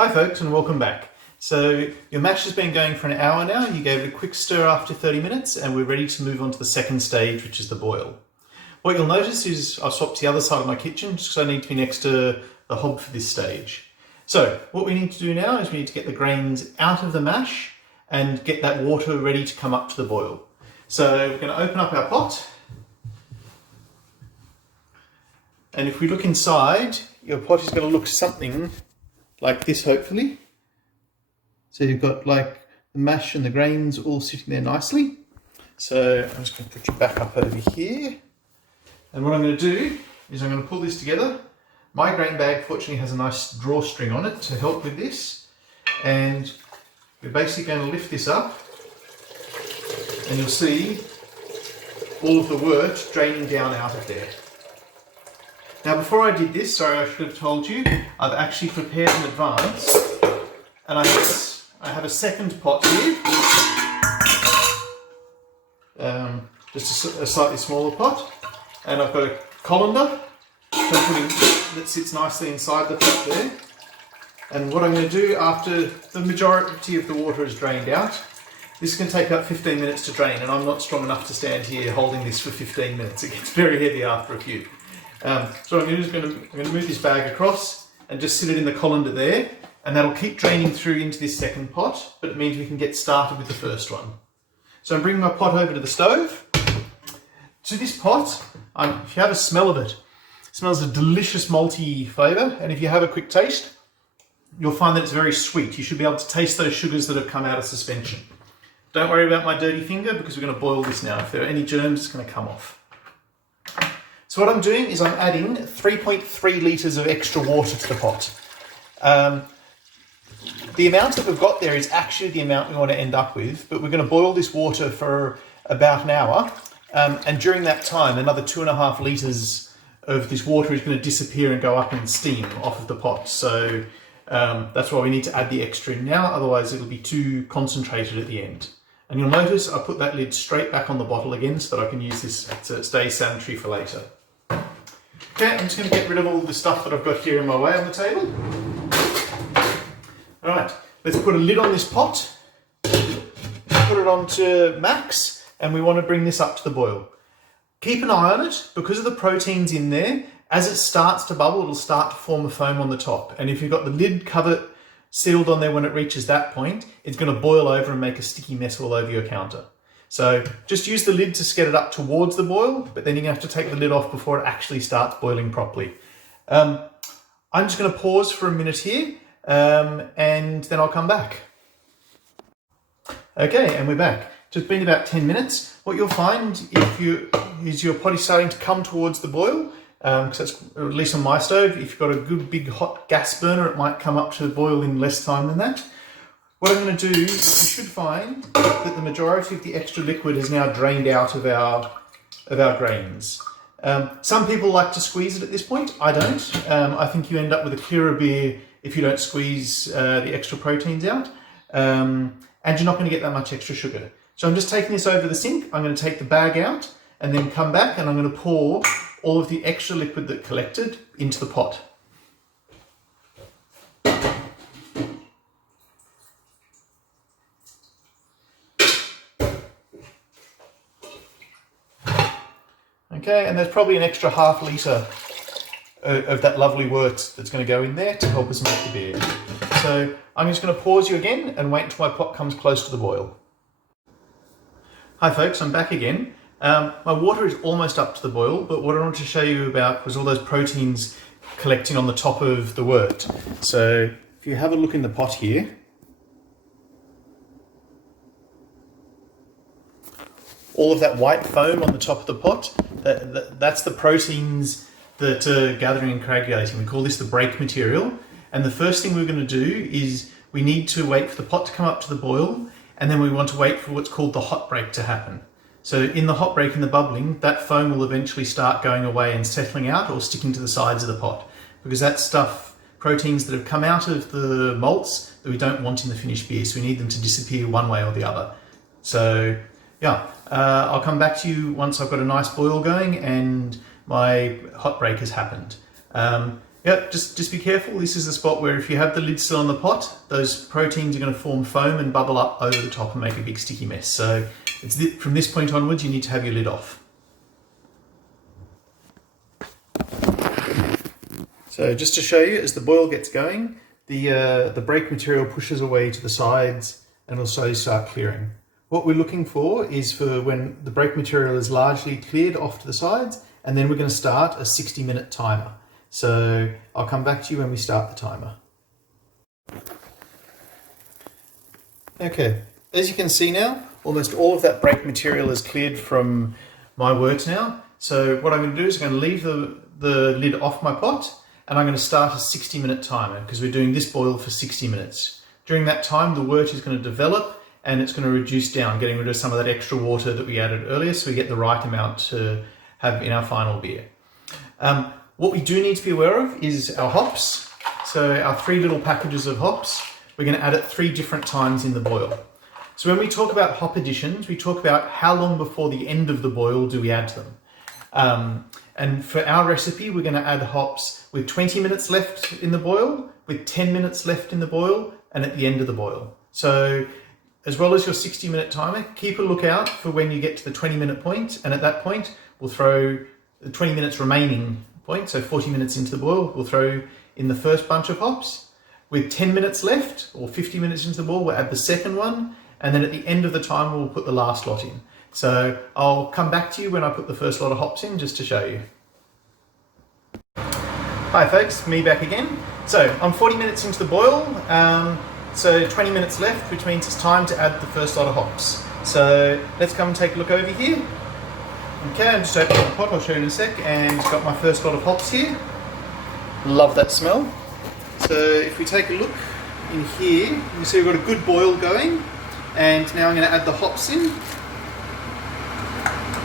Hi folks, and welcome back. So your mash has been going for an hour now. You gave it a quick stir after 30 minutes and we're ready to move on to the second stage, which is the boil. What you'll notice is I've swapped to the other side of my kitchen just because I need to be next to the hob for this stage. So what we need to do now is we need to get the grains out of the mash and get that water ready to come up to the boil. So we're going to open up our pot. And if we look inside, your pot is going to look something like this, hopefully. So you've got like the mash and the grains all sitting there nicely. So I'm just going to put you back up over here. And what I'm going to do is I'm going to pull this together. My grain bag fortunately has a nice drawstring on it to help with this. And we're basically going to lift this up and you'll see all of the wort draining down out of there. Now before I did this, sorry, I should have told you, I've actually prepared in advance and I have a second pot here, just a slightly smaller pot, and I've got a colander that sits nicely inside the pot there. And what I'm going to do after the majority of the water is drained out, this can take about 15 minutes to drain, and I'm not strong enough to stand here holding this for 15 minutes. It gets very heavy after a few. So I'm going to move this bag across and just sit it in the colander there, and that'll keep draining through into this second pot, but it means we can get started with the first one. So I'm bringing my pot over to the stove. To this pot, if you have a smell of it, it smells a delicious malty flavour, and if you have a quick taste, you'll find that it's very sweet. You should be able to taste those sugars that have come out of suspension. Don't worry about my dirty finger because we're going to boil this now. If there are any germs, it's going to come off. So what I'm doing is I'm adding 3.3 litres of extra water to the pot. The amount that we've got there is actually the amount we want to end up with, but we're going to boil this water for about an hour. And during that time, another 2.5 litres of this water is going to disappear and go up in steam off of the pot. So that's why we need to add the extra in now, otherwise it'll be too concentrated at the end. And you'll notice I put that lid straight back on the bottle again so that I can use this to stay sanitary for later. Okay, I'm just going to get rid of all the stuff that I've got here in my way on the table. Alright, let's put a lid on this pot, put it onto max, and we want to bring this up to the boil. Keep an eye on it, because of the proteins in there, as it starts to bubble, it'll start to form a foam on the top. And if you've got the lid cover sealed on there when it reaches that point, it's going to boil over and make a sticky mess all over your counter. So just use the lid to get it up towards the boil, but then you're going to have to take the lid off before it actually starts boiling properly. I'm just going to pause for a minute here, and then I'll come back. Okay, and we're back. So it's been about 10 minutes. What you'll find is your pot is starting to come towards the boil, because that's, at least on my stove, if you've got a good big hot gas burner, it might come up to the boil in less time than that. What I'm going to do, you should find that the majority of the extra liquid has now drained out of our grains. Some people like to squeeze it at this point. I don't. I think you end up with a clearer beer if you don't squeeze the extra proteins out. And you're not going to get that much extra sugar. So I'm just taking this over the sink. I'm going to take the bag out and then come back and I'm going to pour all of the extra liquid that collected into the pot. Okay, and there's probably an extra ½ litre of that lovely wort that's going to go in there to help us make the beer. So I'm just going to pause you again and wait until my pot comes close to the boil. Hi folks, I'm back again. My water is almost up to the boil, but what I wanted to show you about was all those proteins collecting on the top of the wort. So if you have a look in the pot here, all of that white foam on the top of the pot, that's the proteins that are gathering and coagulating. We call this the break material. And the first thing we're going to do is we need to wait for the pot to come up to the boil, and then we want to wait for what's called the hot break to happen. So in the hot break, in the bubbling, that foam will eventually start going away and settling out or sticking to the sides of the pot, because that's stuff, proteins that have come out of the malts that we don't want in the finished beer. So we need them to disappear one way or the other. So yeah, I'll come back to you once I've got a nice boil going and my hot break has happened. Yep, just be careful. This is the spot where if you have the lid still on the pot, those proteins are going to form foam and bubble up over the top and make a big sticky mess. So from this point onwards, you need to have your lid off. So just to show you, as the boil gets going, the break material pushes away to the sides and will slowly start clearing. What we're looking for is for when the break material is largely cleared off to the sides, and then we're going to start a 60-minute timer. So I'll come back to you when we start the timer. Okay, as you can see now, almost all of that break material is cleared from my wort now. So what I'm going to do is I'm going to leave the lid off my pot, and I'm going to start a 60-minute timer because we're doing this boil for 60 minutes. During that time, the wort is going to develop and it's going to reduce down, getting rid of some of that extra water that we added earlier so we get the right amount to have in our final beer. What we do need to be aware of is our hops. So our 3 little packages of hops, we're going to add at 3 different times in the boil. So when we talk about hop additions, we talk about how long before the end of the boil do we add them. And for our recipe, we're going to add hops with 20 minutes left in the boil, with 10 minutes left in the boil, and at the end of the boil. So as well as your 60-minute timer, keep a lookout for when you get to the 20-minute point, and at that point, we'll throw the 20 minutes remaining point, so 40 minutes into the boil, we'll throw in the first bunch of hops. With 10 minutes left, or 50 minutes into the boil, we'll add the second one, and then at the end of the timer, we'll put the last lot in. So I'll come back to you when I put the first lot of hops in, just to show you. Hi folks, me back again. So I'm 40 minutes into the boil, so 20 minutes left, which means it's time to add the first lot of hops. So let's come and take a look over here. Okay, I'm just opening the pot, I'll show you in a sec, and got my first lot of hops here. Love that smell. So if we take a look in here, you can see we've got a good boil going, and now I'm going to add the hops in.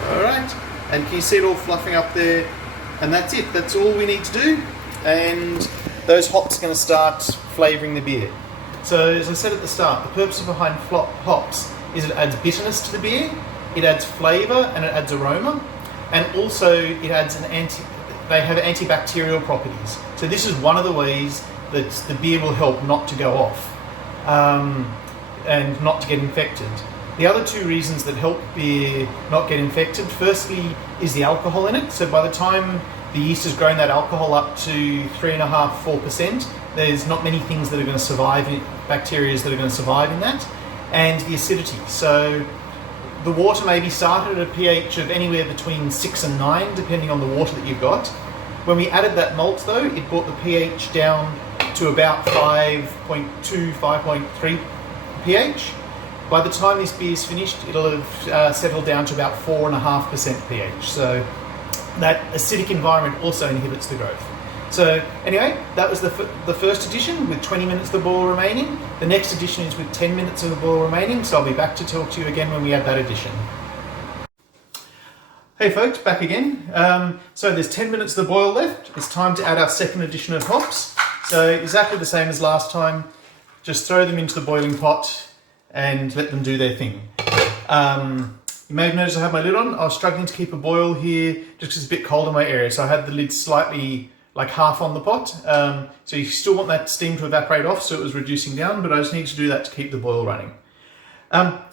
Alright, and can you see it all fluffing up there? And that's it, that's all we need to do, and those hops are going to start flavouring the beer. So as I said at the start, the purpose behind hops is it adds bitterness to the beer, it adds flavour and it adds aroma, and also it adds they have antibacterial properties. So this is one of the ways that the beer will help not to go off and not to get infected. The other 2 reasons that help beer not get infected, firstly, is the alcohol in it. So by the time the yeast has grown that alcohol up to 3.5–4%, there's not many things that are going to survive, bacteria that are going to survive in that, and the acidity. So the water may be started at a pH of anywhere between 6 and 9, depending on the water that you've got. When we added that malt though, it brought the pH down to about 5.2, 5.3 pH. By the time this beer is finished, it'll have settled down to about 4.5% pH. So that acidic environment also inhibits the growth. So anyway, that was the first edition with 20 minutes of the boil remaining. The next edition is with 10 minutes of the boil remaining, so I'll be back to talk to you again when we add that edition. Hey folks, back again. So there's 10 minutes of the boil left. It's time to add our second edition of hops. So exactly the same as last time, just throw them into the boiling pot and let them do their thing. You may have noticed I have my lid on. I was struggling to keep a boil here just because it's a bit cold in my area, so I had the lid slightly like half on the pot. So you still want that steam to evaporate off, so it was reducing down, but I just need to do that to keep the boil running.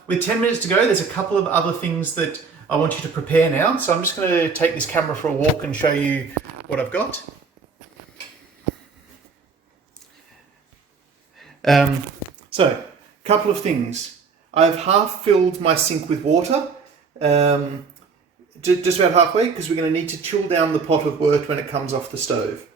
With 10 minutes to go, there's a couple of other things that I want you to prepare now. So I'm just going to take this camera for a walk and show you what I've got. So, a couple of things. I've half filled my sink with water, just about halfway, because we're going to need to chill down the pot of wort when it comes off the stove.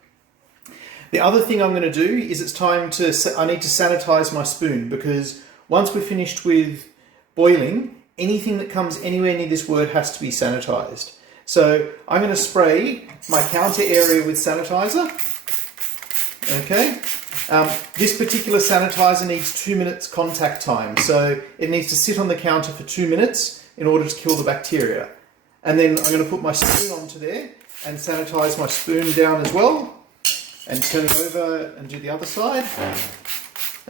The other thing I'm going to do is I need to sanitize my spoon, because once we're finished with boiling, anything that comes anywhere near this wort has to be sanitized. So I'm going to spray my counter area with sanitizer. Okay. This particular sanitizer needs 2 minutes contact time, so it needs to sit on the counter for 2 minutes in order to kill the bacteria. And then I'm going to put my spoon onto there and sanitize my spoon down as well, and turn it over and do the other side.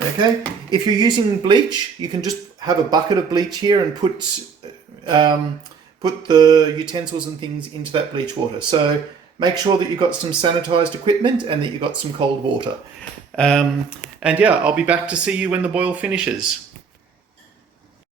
Okay, if you're using bleach, you can just have a bucket of bleach here and put the utensils and things into that bleach water. So make sure that you've got some sanitized equipment and that you've got some cold water. And yeah, I'll be back to see you when the boil finishes.